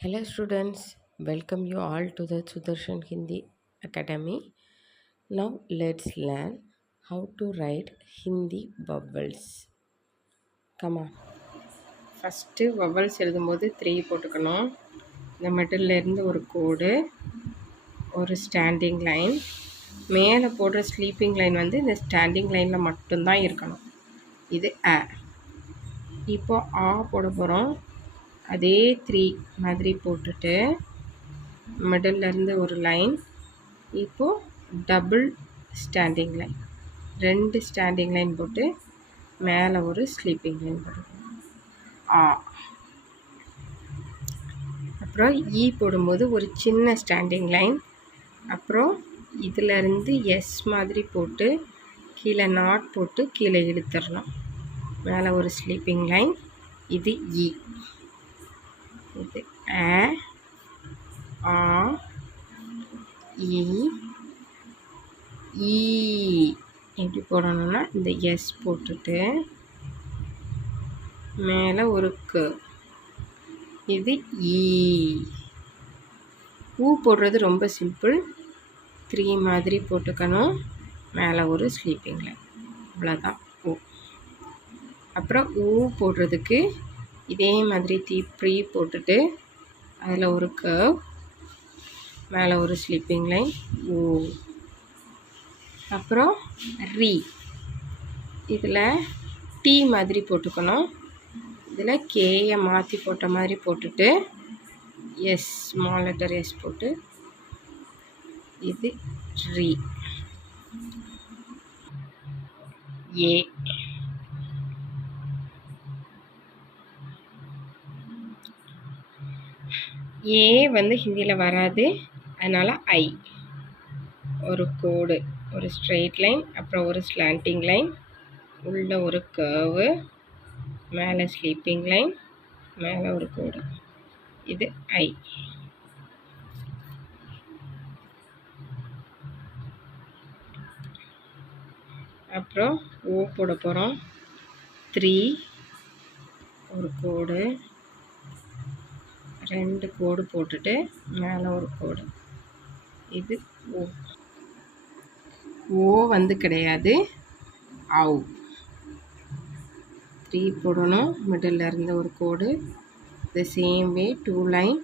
Hello students, welcome you all to the Sudarshan Hindi Academy. Now let's learn how to write Hindi vowels. Come on. First vowels எழுதும்போது 3 போட்டுக்கணும். இந்த middle இருந்து ஒரு கோடு, ஒரு standing line. மேலே போடுற sleeping line வந்து இந்த ஸ்டாண்டிங் லைனில் மட்டும்தான் இருக்கணும். இது அ. இப்போ ஆ போட போகிறோம். அதே 3 மாதிரி போட்டுட்டு மிடில்லேருந்து ஒரு லைன். இப்போது double standing line, 2 standing line போட்டு மேலே ஒரு ஸ்லீப்பிங் லைன் போடுவோம். ஆ. அப்புறம் ஈ போடும்போது ஒரு சின்ன ஸ்டாண்டிங் லைன். அப்புறம் இதிலேருந்து எஸ் மாதிரி போட்டு கீழே நாட் போட்டு கீழே இழுத்துடணும். மேலே ஒரு ஸ்லீப்பிங் லைன். இது இ. இது அ, ஆ, இ, ஈ. எப்படி போடணும்னா இந்த எஸ் போட்டுட்டு மேலே ஒரு க. இது ஈ. ஊ போடுறது ரொம்ப சிம்பிள். 3 மாதிரி போட்டுக்கணும். மேலே ஒரு ஸ்லீப்பிங் லைன். அவ்வளோதான் ஊ. அப்புறம் ஊ போடுறதுக்கு இதே மாதிரி 3 போட்டுட்டு அதில் ஒரு கர்வ், மேலே ஒரு ஸ்லீப்பிங் லைன். ஊ. அப்புறம் ரீ. இதில் டி மாதிரி போட்டுக்கணும். இதில் கேயை மாற்றி போட்ட மாதிரி போட்டுட்டு எஸ், ஸ்மால் லெட்டர் எஸ் போட்டு இது ரீ. ஏ. ஏ வந்து ஹிந்தியில் வராது, அதனால் ஐ. ஒரு கோடு, ஒரு ஸ்ட்ரெயிட் லைன், அப்புறம் ஒரு ஸ்லாண்டிங் லைன், உள்ள ஒரு கர்வு, மேலே ஸ்லீப்பிங் லைன், மேலே ஒரு கோடு. இது ஐ. அப்புறம் ஓ போட போகிறோம். 3, ஒரு கோடு, 2 கோடு போட்டுட்டு மேலே ஒரு கோடு. இது ஓ. ஓ வந்து கிடையாது, ஆவ். 3 போடணும். மிடில் இருந்து ஒரு கோடு. த சேம் வே 2 லைன்,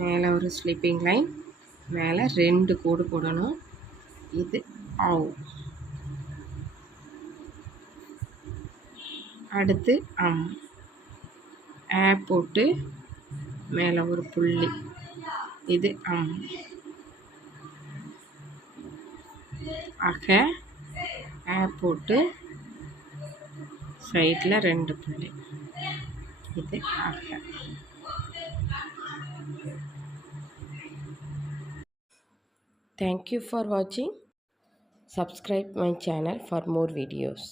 மேலே ஒரு ஸ்லீப்பிங் லைன், மேலே 2 கோடு போடணும். இது ஆவ். அடுத்து அம். ஆ போட்டு மேலே ஒரு புள்ளி. இது அம். அக. ஆ போட்டு சைடில் 2 புள்ளி. இது அக. Thank you for watching. Subscribe my channel for more videos.